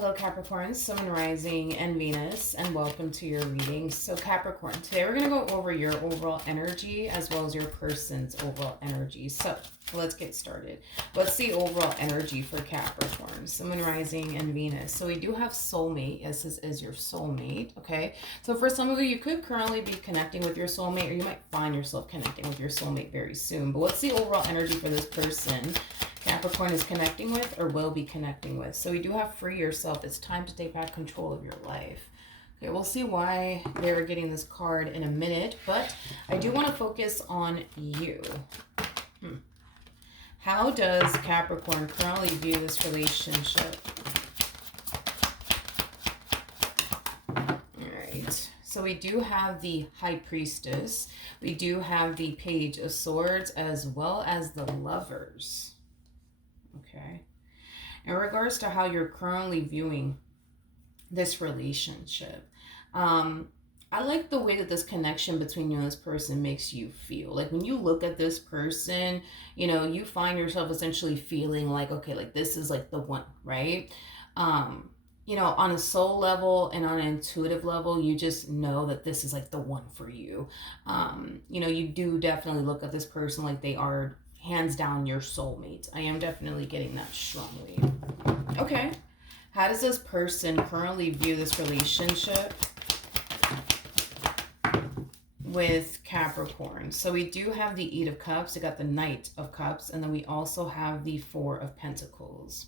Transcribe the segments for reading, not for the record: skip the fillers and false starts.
Hello Capricorn, Sun, Rising, and Venus, and welcome to your reading. So Capricorn, today we're going to go over your overall energy as well as your person's overall energy. So let's get started. What's the overall energy for Capricorn, Sun, Rising, and Venus? So we do have soulmate. Yes, this is your soulmate, okay? So for some of you, you could currently be connecting with your soulmate, or you might find yourself connecting with your soulmate very soon. But what's the overall energy for this person Capricorn is connecting with or will be connecting with? So we do have free yourself. It's time to take back control of your life. Okay, we'll see why they're getting this card in a minute, but I do want to focus on you. How does Capricorn currently view this relationship? All right. So we do have the High Priestess. We do have the Page of Swords as well as the Lovers. Okay. In regards to how you're currently viewing this relationship, I like the way that this connection between you and this person makes you feel. Like when you look at this person, you know, you find yourself essentially feeling like, okay, like this is like the one, right? You know, on a soul level and on an intuitive level, you just know that this is like the one for you. You know, you do definitely look at this person like they are hands down your soulmate. I am definitely getting that strongly. Okay. How does this person currently view this relationship with Capricorn? So we do have the Eight of Cups. We got the Knight of Cups. And then we also have the Four of Pentacles.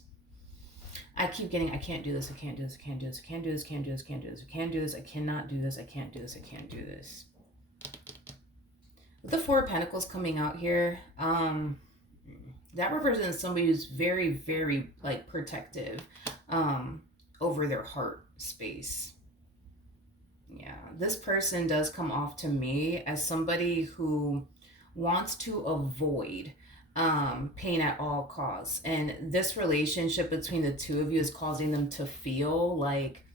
I keep getting, I can't do this. I can't do this. I can't do this. I can't do this. Can't do this. Can't do this. I can't do this. I cannot do this. I can't do this. I can't do this. With the Four of Pentacles coming out here, that represents somebody who's very, very like protective over their heart space. Yeah, this person does come off to me as somebody who wants to avoid pain at all costs. And this relationship between the two of you is causing them to feel like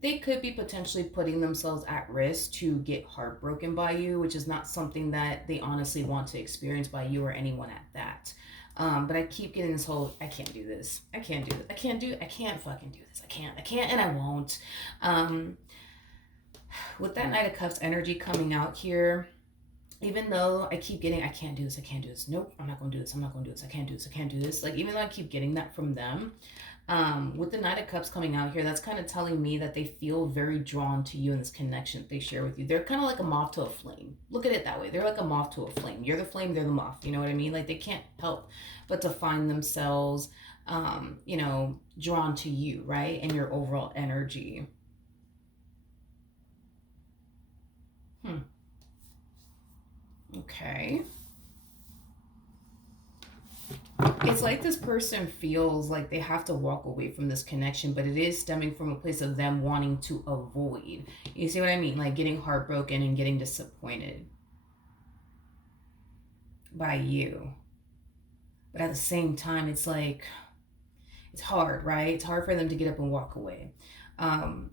they could be potentially putting themselves at risk to get heartbroken by you, which is not something that they honestly want to experience by you or anyone at that. But I keep getting this whole, I can't do this. I can't do this. I can't fucking do this. I can't, and I won't. With that Knight of Cups energy coming out here, even though I keep getting, I can't do this, I can't do this. Nope, I'm not going to do this. I'm not going to do this. I can't do this. I can't do this. Like, even though I keep getting that from them, with the Knight of Cups coming out here, that's kind of telling me that they feel very drawn to you in this connection that they share with you. They're kind of like a moth to a flame. Look at it that way. They're like a moth to a flame. You're the flame, they're the moth. You know what I mean? Like, they can't help but to find themselves, you know, drawn to you, right? And your overall energy. Okay. It's like this person feels like they have to walk away from this connection, but it is stemming from a place of them wanting to avoid. You see what I mean? Like getting heartbroken and getting disappointed by you. But at the same time, it's like, it's hard, right? It's hard for them to get up and walk away,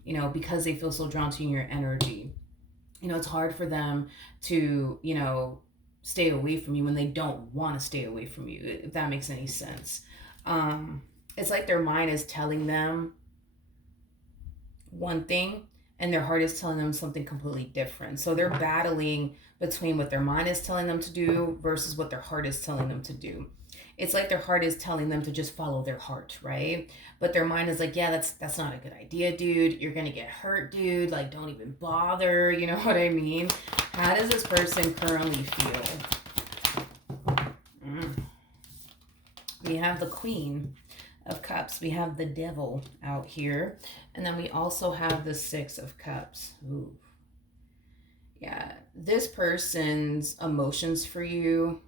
you know, because they feel so drawn to your energy. You know, it's hard for them to, you know, stay away from you when they don't want to stay away from you, if that makes any sense. It's like their mind is telling them one thing and their heart is telling them something completely different. So they're battling between what their mind is telling them to do versus what their heart is telling them to do. It's like their heart is telling them to just follow their heart, right? But their mind is like, yeah, that's not a good idea, dude. You're gonna get hurt, dude. Like, don't even bother. You know what I mean? How does this person currently feel? We have the Queen of Cups. We have the Devil out here. And then we also have the Six of Cups. Ooh. Yeah, this person's emotions for you,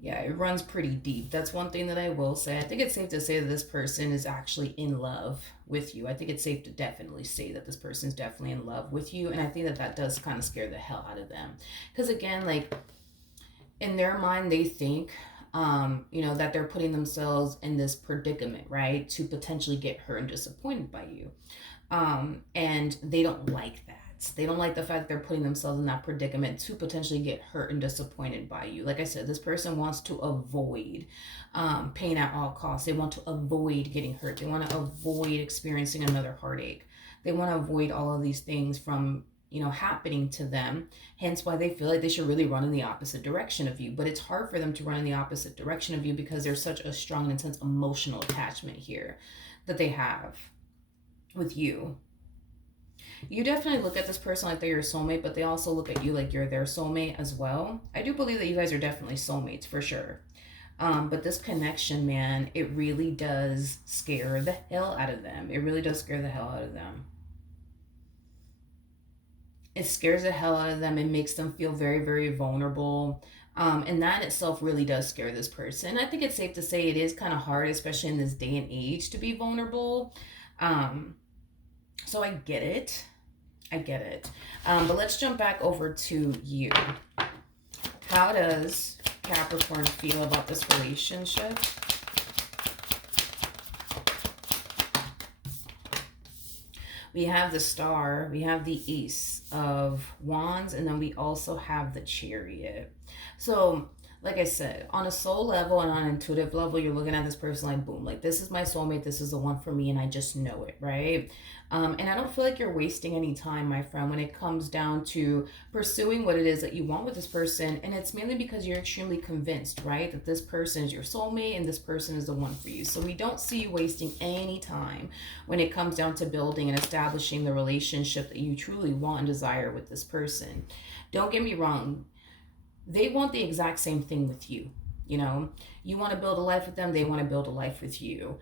yeah, it runs pretty deep. That's one thing that I will say. I think it's safe to say that this person is actually in love with you. I think it's safe to definitely say that this person is definitely in love with you. And I think that that does kind of scare the hell out of them. Because again, like in their mind, they think, you know, that they're putting themselves in this predicament, right? To potentially get hurt and disappointed by you. And they don't like that. They don't like the fact that they're putting themselves in that predicament to potentially get hurt and disappointed by you. Like I said, this person wants to avoid pain at all costs. They want to avoid getting hurt. They want to avoid experiencing another heartache. They want to avoid all of these things from, happening to them. Hence why they feel like they should really run in the opposite direction of you. But it's hard for them to run in the opposite direction of you because there's such a strong and intense emotional attachment here that they have with you. You definitely look at this person like they're your soulmate, but they also look at you like you're their soulmate as well. I do believe that you guys are definitely soulmates for sure. But this connection, man, it really does scare the hell out of them. It really does scare the hell out of them. It scares the hell out of them. It makes them feel very, very vulnerable. And that in itself really does scare this person. I think it's safe to say it is kind of hard, especially in this day and age, to be vulnerable. So I get it. But let's jump back over to you. How does Capricorn feel about this relationship? We have the Star, we have the Ace of Wands, and then we also have the Chariot. So, like I said, on a soul level and on an intuitive level, you're looking at this person like, boom, like this is my soulmate, this is the one for me, and I just know it, right? And I don't feel like you're wasting any time, my friend, when it comes down to pursuing what it is that you want with this person. And it's mainly because you're extremely convinced, right, that this person is your soulmate and this person is the one for you. So we don't see you wasting any time when it comes down to building and establishing the relationship that you truly want and desire with this person. Don't get me wrong. They want the exact same thing with you. You want to build a life with them. They want to build a life with you.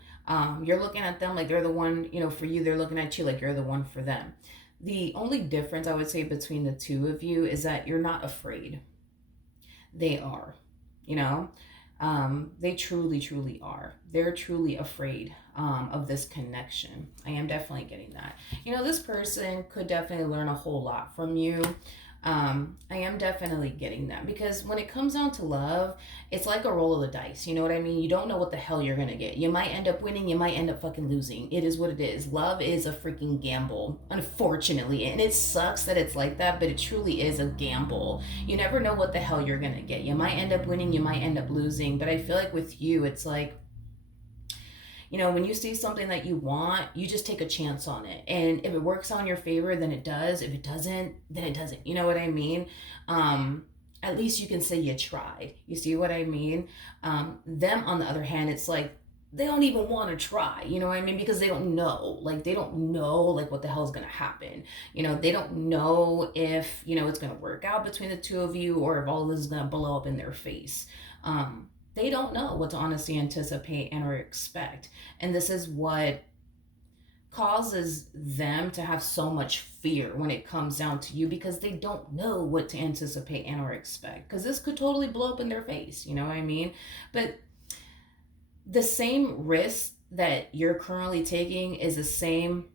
You're looking at them like they're the one, for you. They're looking at you like you're the one for them. The only difference I would say between the two of you is that you're not afraid. They are, they truly, truly are. They're truly afraid of this connection. I am definitely getting that. This person could definitely learn a whole lot from you. I am definitely getting that, because when it comes down to love, it's like a roll of the dice. You know what I mean? You don't know what the hell you're gonna get. You might end up winning, you might end up fucking losing. It is what it is. Love is a freaking gamble, unfortunately. And it sucks that it's like that, but it truly is a gamble. You never know what the hell you're gonna get. You might end up winning, you might end up losing. But I feel like with you, it's like, when you see something that you want, you just take a chance on it. And if it works on your favor, then it does. If it doesn't, then it doesn't. You know what I mean? At least you can say you tried. You see what I mean? Them, on the other hand, it's like they don't even want to try. You know what I mean? Because they don't know. Like, they don't know, like, what the hell is going to happen. They don't know if, it's going to work out between the two of you, or if all of this is going to blow up in their face. They don't know what to honestly anticipate and or expect. And this is what causes them to have so much fear when it comes down to you, because they don't know what to anticipate and or expect. Because this could totally blow up in their face, you know what I mean? But the same risk that you're currently taking is the same,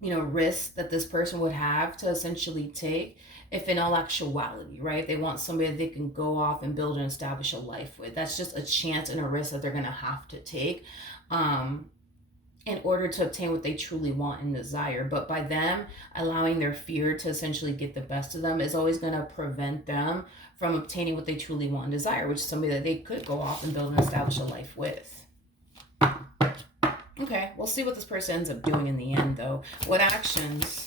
risk that this person would have to essentially take if in all actuality, right, they want somebody that they can go off and build and establish a life with. That's just a chance and a risk that they're going to have to take in order to obtain what they truly want and desire. But by them allowing their fear to essentially get the best of them is always going to prevent them from obtaining what they truly want and desire, which is somebody that they could go off and build and establish a life with. Okay, we'll see what this person ends up doing in the end, though. What actions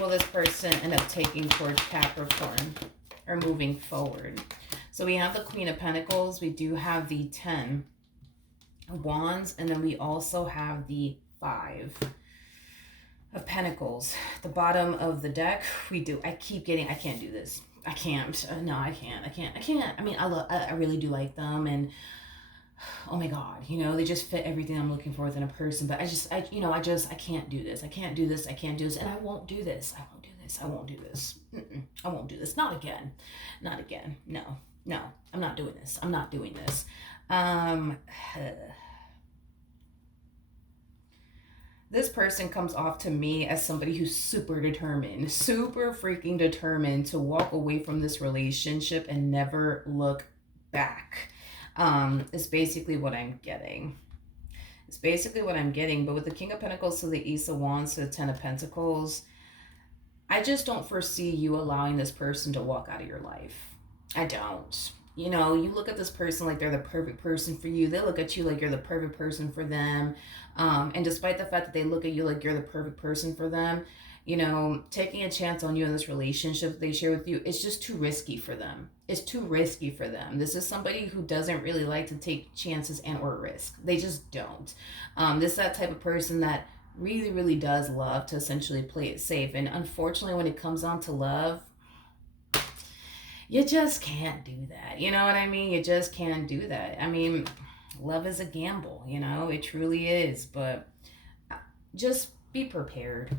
will this person end up taking towards Capricorn or moving forward? So we have the Queen of Pentacles, we do have the 10 of Wands, and then we also have the 5 of Pentacles. The bottom of the deck, I can't do this. I can't. No, I can't. I mean, I really do like them, and oh my God, they just fit everything I'm looking for within a person. But I can't do this. I can't do this. And I won't do this. I won't do this. I won't do this. Not again. No, I'm not doing this. This person comes off to me as somebody who's super freaking determined to walk away from this relationship and never look back. Is basically what I'm getting. It's basically what I'm getting. But with the King of Pentacles to the Ace of Wands to the Ten of Pentacles, I just don't foresee you allowing this person to walk out of your life. I don't. You know, you look at this person like they're the perfect person for you. They look at you like you're the perfect person for them. And despite the fact that they look at you like you're the perfect person for them, you know, taking a chance on you in this relationship they share with you, it's just too risky for them. It's too risky for them. This is somebody who doesn't really like to take chances and or risk. They just don't. This is that type of person that really, really does love to essentially play it safe. And unfortunately, when it comes on to love, you just can't do that. You know what I mean? You just can't do that. I mean, love is a gamble, you know, it truly is. But just be prepared.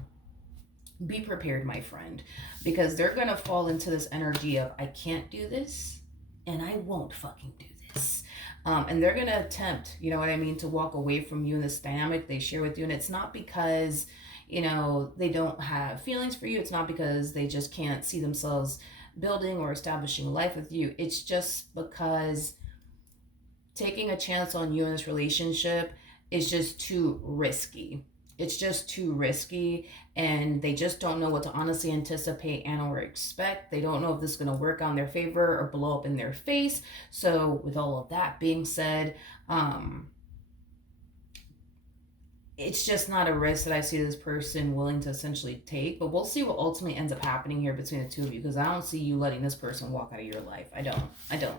Be prepared, my friend, because they're going to fall into this energy of, I can't do this and I won't fucking do this. And they're going to attempt, you know what I mean, to walk away from you in this dynamic they share with you. And it's not because, you know, they don't have feelings for you. It's not because they just can't see themselves building or establishing a life with you. It's just because taking a chance on you in this relationship is just too risky. It's just too risky, and they just don't know what to honestly anticipate and or expect. They don't know if this is going to work on their favor or blow up in their face. So with all of that being said, it's just not a risk that I see this person willing to essentially take. But we'll see what ultimately ends up happening here between the two of you, because I don't see you letting this person walk out of your life. I don't.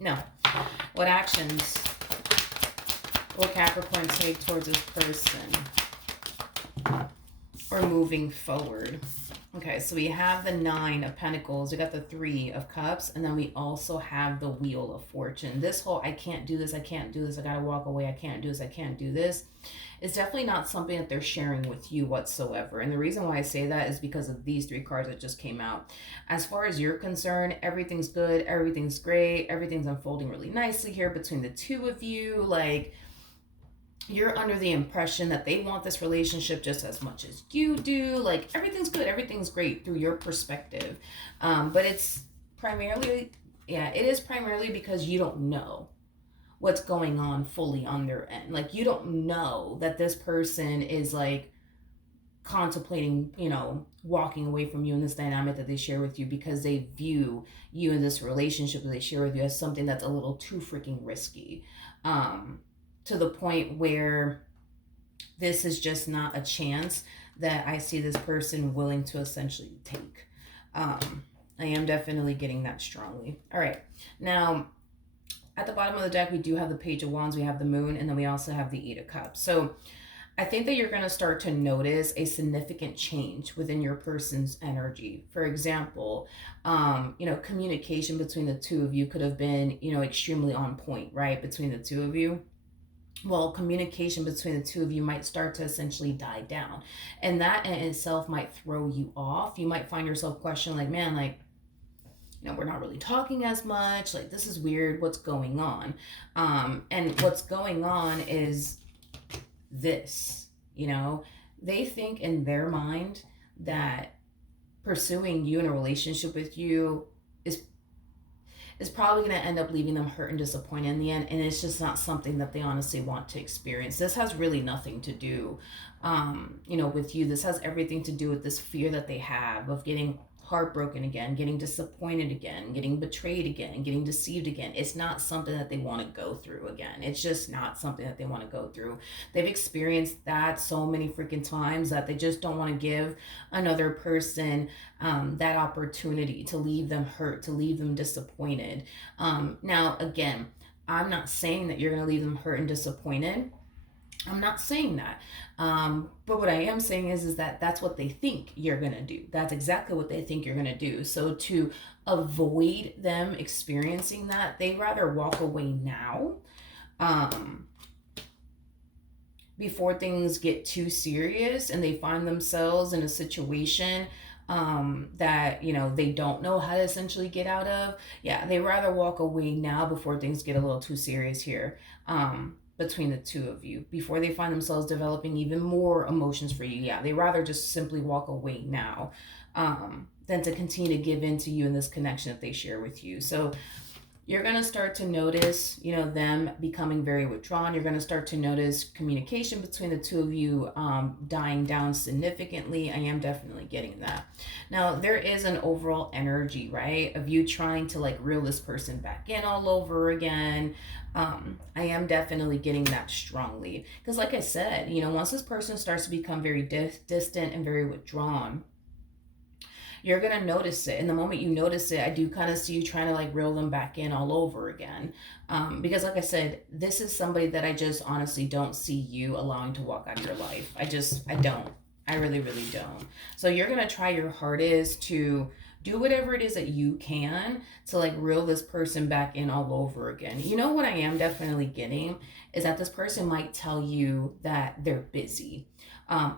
No. What actions will Capricorn take towards this person or moving forward? Okay, so we have the Nine of Pentacles, we got the Three of Cups, and then we also have the Wheel of Fortune. This whole, I can't do this, I can't do this, I gotta walk away, I can't do this, I can't do this, is definitely not something that they're sharing with you whatsoever. And the reason why I say that is because of these three cards that just came out. As far as you're concerned, everything's good, everything's great, everything's unfolding really nicely here between the two of you. Like, you're under the impression that they want this relationship just as much as you do. Like, everything's good, everything's great through your perspective. But it's primarily, it is primarily because you don't know what's going on fully on their end. Like, you don't know that this person is like contemplating, you know, walking away from you in this dynamic that they share with you, because they view you in this relationship that they share with you as something that's a little too freaking risky. To the point where this is just not a chance that I see this person willing to essentially take. I am definitely getting that strongly. All right. Now, at the bottom of the deck, we do have the Page of Wands, we have the Moon, and then we also have the Eight of Cups. So I think that you're going to start to notice a significant change within your person's energy. For example, you know, communication between the two of you could have been, you know, extremely on point, right? Between the two of you. Well, communication between the two of you might start to essentially die down. And that in itself might throw you off. You might find yourself questioning, like, man, like, you know, we're not really talking as much. Like, this is weird. What's going on? And what's going on is this, you know, they think in their mind that pursuing you in a relationship with you is probably going to end up leaving them hurt and disappointed in the end, and it's just not something that they honestly want to experience. This has really nothing to do, you know, with you. This has everything to do with this fear that they have of getting heartbroken again, getting disappointed again, getting betrayed again, getting deceived again. It's not something that they want to go through again. It's just not something that they want to go through. They've experienced that so many freaking times that they just don't want to give another person that opportunity to leave them hurt, to leave them disappointed. Now, again, I'm not saying that you're going to leave them hurt and disappointed. I'm not saying that. But what I am saying is that that's what they think you're going to do. That's exactly what they think you're going to do. So to avoid them experiencing that, they'd rather walk away now before things get too serious and they find themselves in a situation that, you know, they don't know how to essentially get out of. Yeah, they rather walk away now before things get a little too serious here. Between the two of you, before they find themselves developing even more emotions for you. Yeah, they rather just simply walk away now than to continue to give in to you in this connection that they share with you. So you're going to start to notice, them becoming very withdrawn. You're going to start to notice communication between the two of you dying down significantly. I am definitely getting that. Now, there is an overall energy, right, of you trying to like reel this person back in all over again. I am definitely getting that strongly. Because like I said, once this person starts to become very distant and very withdrawn, you're going to notice it. And the moment you notice it, I do kind of see you trying to like reel them back in all over again. Because like I said, this is somebody that I just honestly don't see you allowing to walk out of your life. I don't. I really, really don't. So you're going to try your hardest to do whatever it is that you can to like reel this person back in all over again. What I am definitely getting is that this person might tell you that they're busy.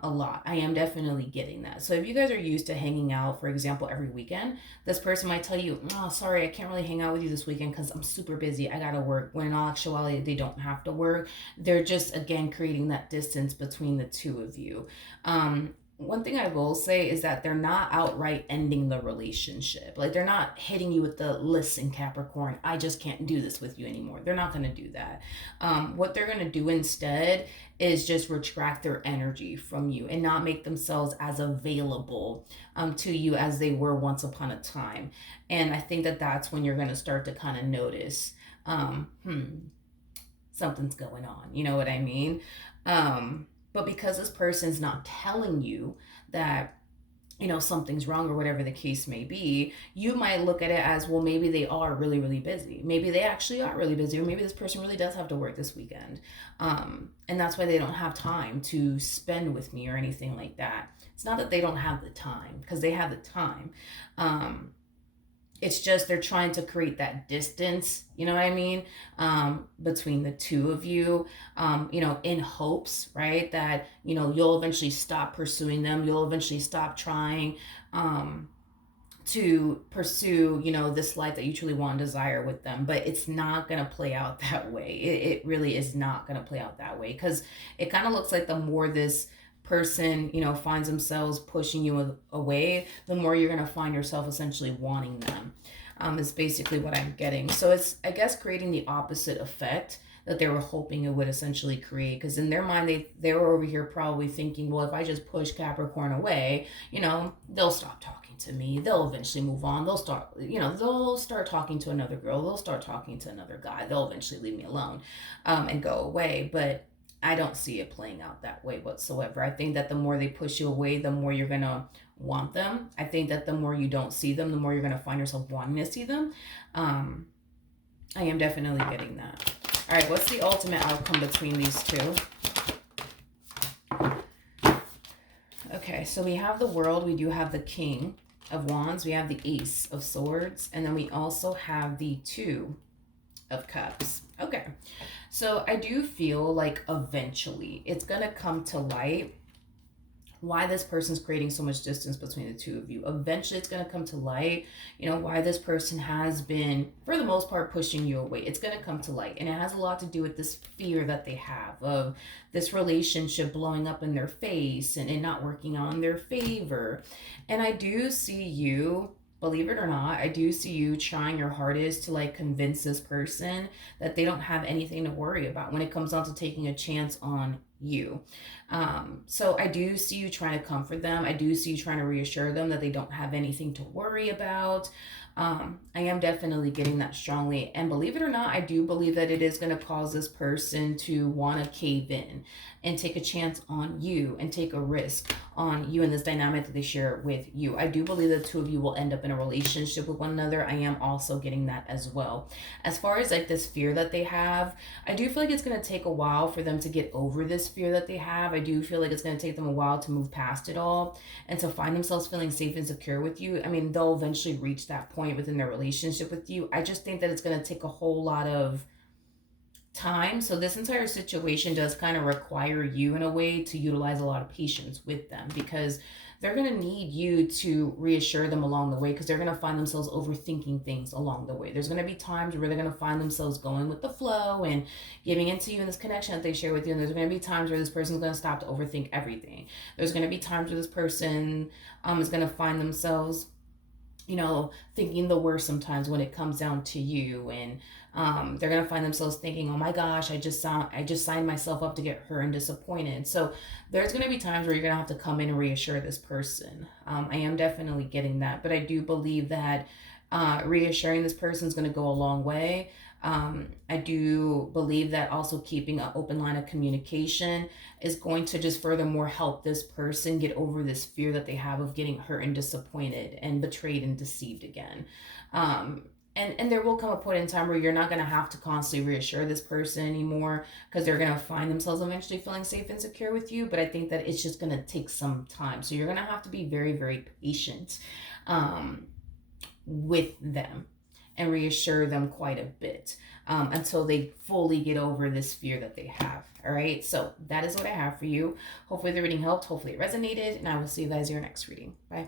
A lot. I am definitely getting that. So if you guys are used to hanging out, for example, every weekend, this person might tell you, oh, sorry, I can't really hang out with you this weekend because I'm super busy. I gotta work. When in all actuality, they don't have to work. They're just, again, creating that distance between the two of you. One thing I will say is that they're not outright ending the relationship. Like, they're not hitting you with the, listen, Capricorn, I just can't do this with you anymore. They're not going to do that. What they're going to do instead is just retract their energy from you and not make themselves as available to you as they were once upon a time. And I think that that's when you're going to start to kind of notice, something's going on. You know what I mean? But because this person's not telling you that, something's wrong or whatever the case may be, you might look at it as, well, maybe they are really, really busy. Maybe they actually are really busy, or maybe this person really does have to work this weekend. And that's why they don't have time to spend with me or anything like that. It's not that they don't have the time, because they have the time. It's just they're trying to create that distance, you know what I mean, between the two of you, in hopes, right, that, you'll eventually stop pursuing them. You'll eventually stop trying to pursue, this life that you truly want and desire with them. But it's not going to play out that way. It really is not going to play out that way, because it kind of looks like the more this person, finds themselves pushing you away, the more you're going to find yourself essentially wanting them, is basically what I'm getting. So it's, I guess, creating the opposite effect that they were hoping it would essentially create. Because in their mind, they were over here probably thinking, well, if I just push Capricorn away, they'll stop talking to me. They'll eventually move on. They'll start talking to another girl. They'll start talking to another guy. They'll eventually leave me alone and go away. But I don't see it playing out that way whatsoever. I think that the more they push you away, the more you're going to want them. I think that the more you don't see them, the more you're going to find yourself wanting to see them. I am definitely getting that. All right, what's the ultimate outcome between these two? Okay, so we have the World. We do have the King of Wands. We have the Ace of Swords. And then we also have the Two of Cups. Okay. So I do feel like eventually it's going to come to light why this person's creating so much distance between the two of you. Eventually it's going to come to light, why this person has been, for the most part, pushing you away. It's going to come to light. And it has a lot to do with this fear that they have of this relationship blowing up in their face and it not working out in their favor. And I do see you, believe it or not, I do see you trying your hardest to like convince this person that they don't have anything to worry about when it comes down to taking a chance on you. So I do see you trying to comfort them. I do see you trying to reassure them that they don't have anything to worry about. I am definitely getting that strongly. And believe it or not, I do believe that it is going to cause this person to want to cave in and take a chance on you and take a risk on you and this dynamic that they share with you. I do believe the two of you will end up in a relationship with one another. I am also getting that as well. As far as like this fear that they have, I do feel like it's going to take a while for them to get over this fear that they have. I do feel like it's going to take them a while to move past it all and to find themselves feeling safe and secure with you. I mean, they'll eventually reach that point within their relationship with you. I just think that it's going to take a whole lot of time. So this entire situation does kind of require you in a way to utilize a lot of patience with them, because they're going to need you to reassure them along the way, because they're going to find themselves overthinking things along the way. There's going to be times where they're going to find themselves going with the flow and giving into you in this connection that they share with you. And there's going to be times where this person's going to stop to overthink everything. There's going to be times where this person is going to find themselves you know, thinking the worst sometimes when it comes down to you. And they're gonna find themselves thinking, "Oh my gosh, I just signed myself up to get hurt and disappointed." So there's gonna be times where you're gonna have to come in and reassure this person. I am definitely getting that, but I do believe that reassuring this person is gonna go a long way. I do believe that also keeping an open line of communication is going to just furthermore help this person get over this fear that they have of getting hurt and disappointed and betrayed and deceived again. Um, and there will come a point in time where you're not going to have to constantly reassure this person anymore, because they're going to find themselves eventually feeling safe and secure with you. But I think that it's just going to take some time. So you're going to have to be very, very patient um, with them and reassure them quite a bit until they fully get over this fear that they have. All right, so that is what I have for you. Hopefully the reading helped. Hopefully it resonated, and I will see you guys in your next reading. Bye.